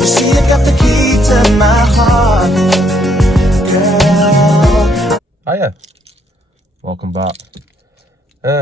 You see, you got the key to my heart, girl. Hiya, welcome back.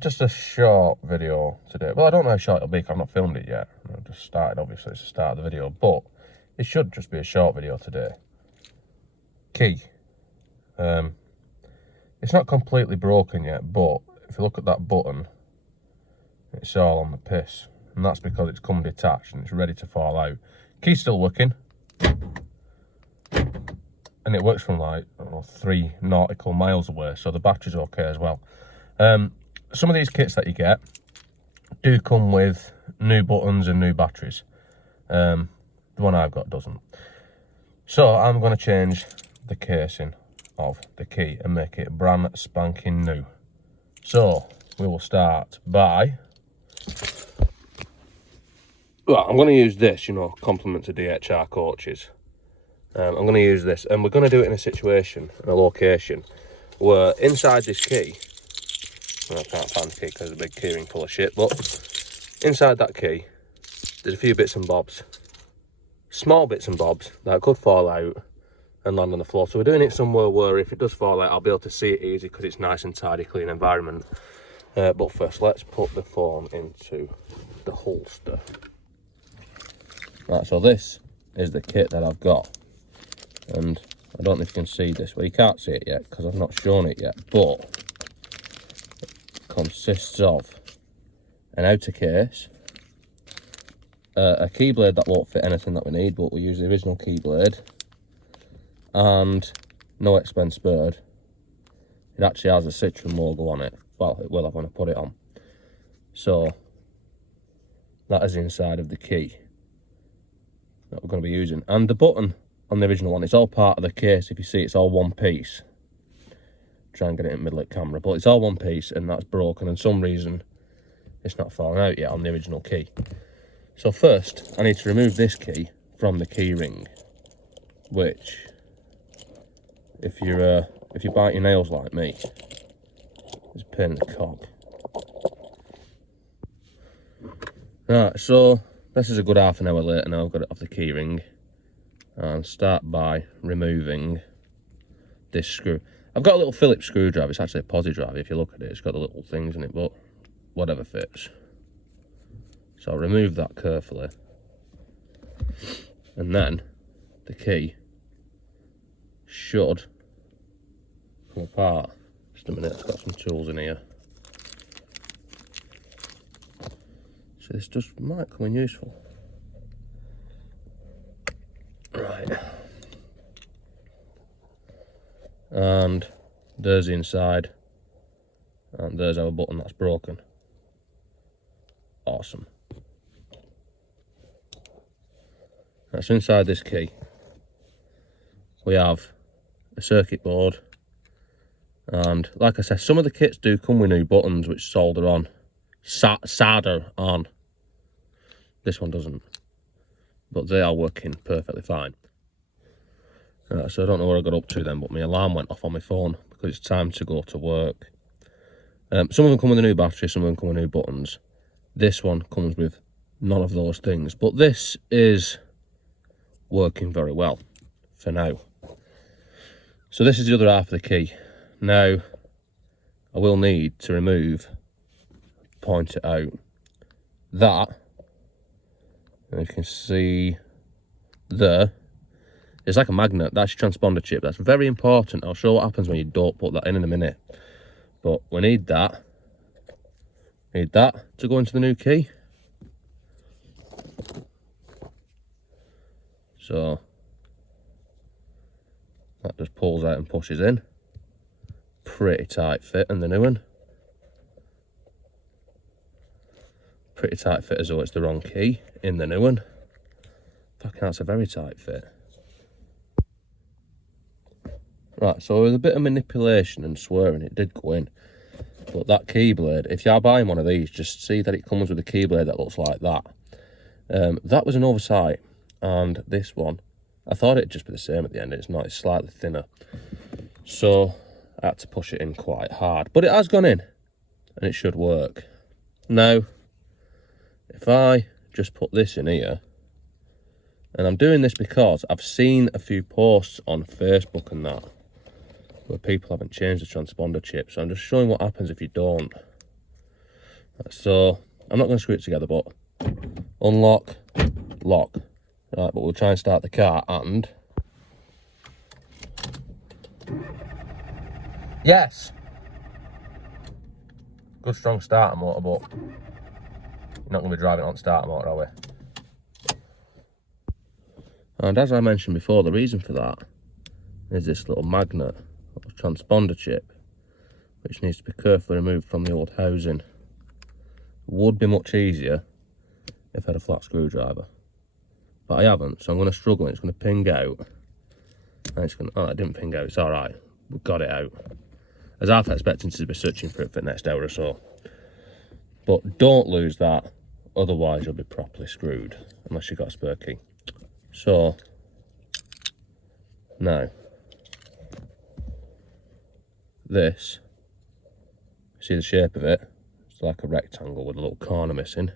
Just a short video today. Well, I don't know how short it'll be because I've not filmed it yet. I've just started, obviously, it's the start of the video, but it should just be a short video today. Key. It's not completely broken yet, but if you look at that button, it's all on the piss. And that's because it's come detached and it's ready to fall out. Key's still working. And it works from like, I don't know, 3 nautical miles away, so the battery's okay as well. Some of these kits that you get do come with new buttons and new batteries. The one I've got doesn't. So I'm going to change the casing of the key and make it brand spanking new. So we will start by, well, I'm going to use this, you know, compliment to DHR coaches. I'm going to use this, and we're going to do it in a situation, in a location, where inside this key, well, I can't find the key because it's a big keyring full of shit, but inside that key, there's a few bits and bobs, small bits and bobs that could fall out and land on the floor. So we're doing it somewhere where if it does fall out, I'll be able to see it easy because it's nice and tidy, clean environment. But first, let's put the phone into the holster. Right, so this is the kit that I've got. And I don't know if you can see this. Well, you can't see it yet because I've not shown it yet. But it consists of an outer case, a key blade that won't fit anything that we need, but we use the original key blade, and no expense spared. It actually has a Citroen logo on it. Well, it will have when I put it on. So that is inside of the key that we're going to be using. And the button on the original one, it's all part of the case. If you see, it's all one piece. Try and get it in the middle of the camera, but it's all one piece, and that's broken, and some reason it's not falling out yet on the original key. So first, I need to remove this key from the key ring, which, if you bite your nails like me, it's a pain in the cock. Right, so this is a good half an hour later now. I've got it off the key ring, and start by removing this screw. I've got a little Phillips screwdriver. It's actually a posi driver. If you look at it, it's got the little things in it, but whatever fits. So I'll remove that carefully, and then the key should come apart. Just a minute, I've got some tools in here. So this just might come in useful. Right. And there's the inside. And there's our button that's broken. Awesome. That's inside this key. We have a circuit board. And like I said, some of the kits do come with new buttons which solder on. Solder on. This one doesn't. But they are working perfectly fine. So I don't know what I got up to then, but my alarm went off on my phone because it's time to go to work. Some of them come with a new battery, some of them come with new buttons. This one comes with none of those things, but this is working very well for now. So this is the other half of the key. Now, I will need to remove, point it out, that, as you can see there, it's like a magnet. That's your transponder chip. That's very important. I'll show what happens when you don't put that in a minute. But we need that. Need that to go into the new key. So that just pulls out and pushes in. Pretty tight fit in the new one. Pretty tight fit as though it's the wrong key in the new one. Fucking, that's a very tight fit. Right, so with a bit of manipulation and swearing, it did go in. But that key blade, if you are buying one of these, just see that it comes with a key blade that looks like that. That was an oversight, and this one, I thought it'd just be the same at the end. It's not, it's slightly thinner. So I had to push it in quite hard. But it has gone in, and it should work. Now, if I just put this in here, And I'm doing this because I've seen a few posts on Facebook and that where people haven't changed the transponder chip. So I'm just showing what happens if you don't. So I'm not going to screw it together, but unlock, lock. Right, but we'll try and start the car and... Yes! Good strong starter motor, but you're not going to be driving on starter motor, are we? And as I mentioned before, the reason for that is this little magnet, little transponder chip, which needs to be carefully removed from the old housing. Would be much easier if I had a flat screwdriver, but I haven't, so I'm going to struggle. It's going to ping out, and it's going to, oh, it didn't ping out, it's all right, we've got it out. As half expecting to be searching for it for the next hour or so. But don't lose that, otherwise you'll be properly screwed, unless you've got a spare key. So, now, this, see the shape of it? It's like a rectangle with a little corner missing.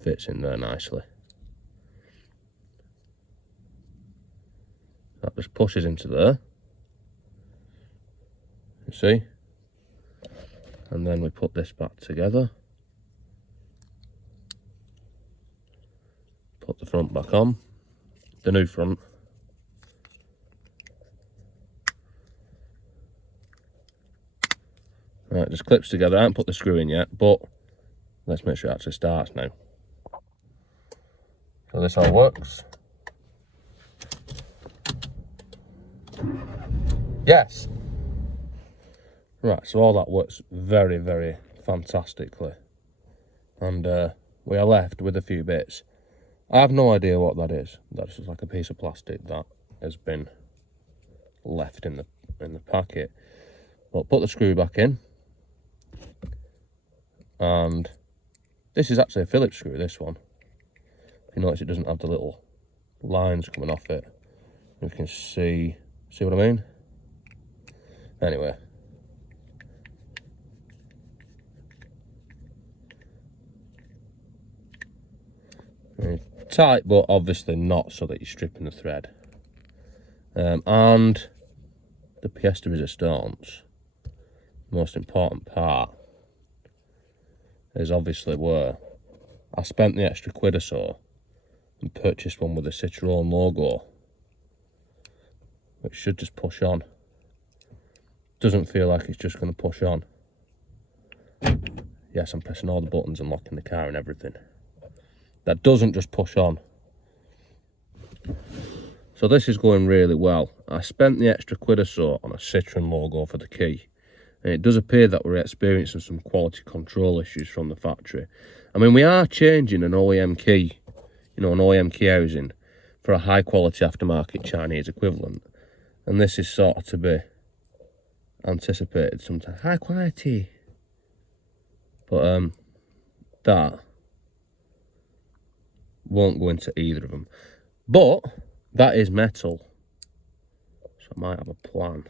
Fits in there nicely. That just pushes into there. You see? And then we put this back together. Put the front back on. The new front. Right, just clips together. I haven't put the screw in yet, but let's make sure it actually starts now. So this all works. Yes! Right, so all that works very, very fantastically. And we are left with a few bits. I have no idea what that is. That's just like a piece of plastic that has been left in the packet. But put the screw back in. And this is actually a Phillips screw, this one. If you notice, it doesn't have the little lines coming off it. You can see what I mean? Anyway. Tight, but obviously not so that you're stripping the thread. And the pièce de résistance, most important part, is obviously where I spent the extra quid or so and purchased one with the Citroen logo, which should just push on. Doesn't feel like it's just going to push on. Yes, I'm pressing all the buttons and locking the car and everything. That doesn't just push on. So this is going really well. I spent the extra quid or so on a Citroen logo for the key, and it does appear that we're experiencing some quality control issues from the factory. I mean, we are changing an OEM key, you know, an OEM key housing for a high quality aftermarket Chinese equivalent, and this is sort of to be anticipated sometimes. High quality. But that won't go into either of them. But that is metal, so I might have a plan.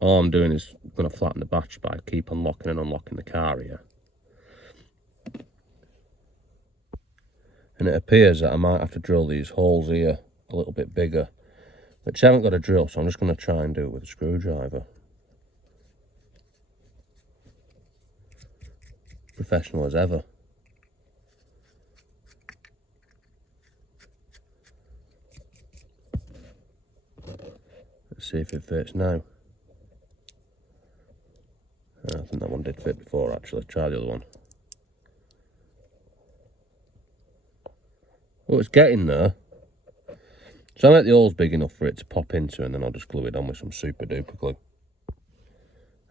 All I'm doing is going to flatten the batch by keep unlocking and unlocking the car here. And it appears that I might have to drill these holes here a little bit bigger, which I haven't got a drill, so I'm just going to try and do it with a screwdriver. Professional as ever. Let's see if it fits now. I think that one did fit before, actually. Try the other one. Oh, it's getting there. So I make the holes big enough for it to pop into, and then I'll just glue it on with some super duper glue.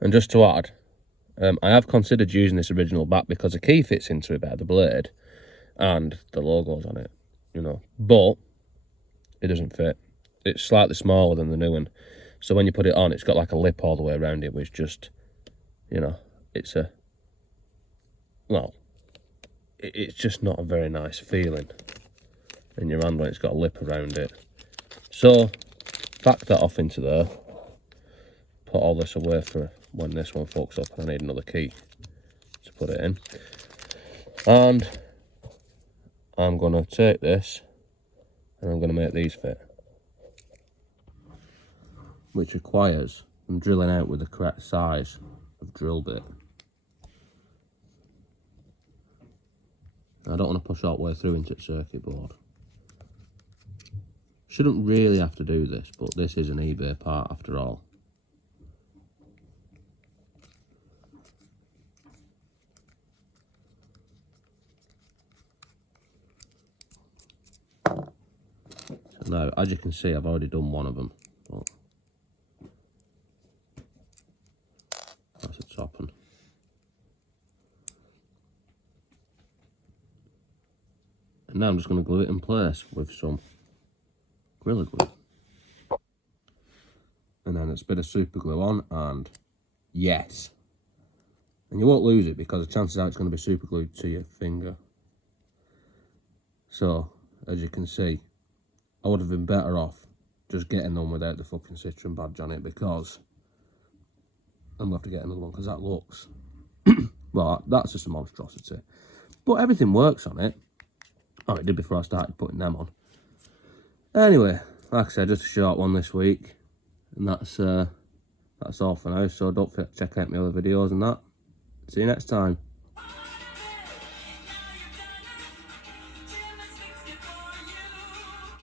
And just to add, I have considered using this original back because the key fits into it better, the blade, and the logo's on it, you know. But it doesn't fit. It's slightly smaller than the new one. So when you put it on, it's got like a lip all the way around it, which just, you know, it's a, well, it's just not a very nice feeling in your hand when it's got a lip around it. So, back that off into there. Put all this away for when this one fucks up and I need another key to put it in. And I'm going to take this and I'm going to make these fit, which requires them drilling out with the correct size of drill bit. I don't want to push all the way through into the circuit board. Shouldn't really have to do this, but this is an eBay part after all. So now, as you can see, I've already done one of them. But that's a top one. And now I'm just going to glue it in place with some Gorilla Glue. And then it's a bit of super glue on, and yes. And you won't lose it because the chances are it's going to be super glued to your finger. So, as you can see, I would have been better off just getting them without the fucking Citroen badge on it, because I'm going to have to get another one, because that looks... well, that's just a monstrosity. But everything works on it. Oh, it did before I started putting them on. Anyway, like I said, just a short one this week. And that's all for now. So don't forget to check out my other videos and that. See you next time.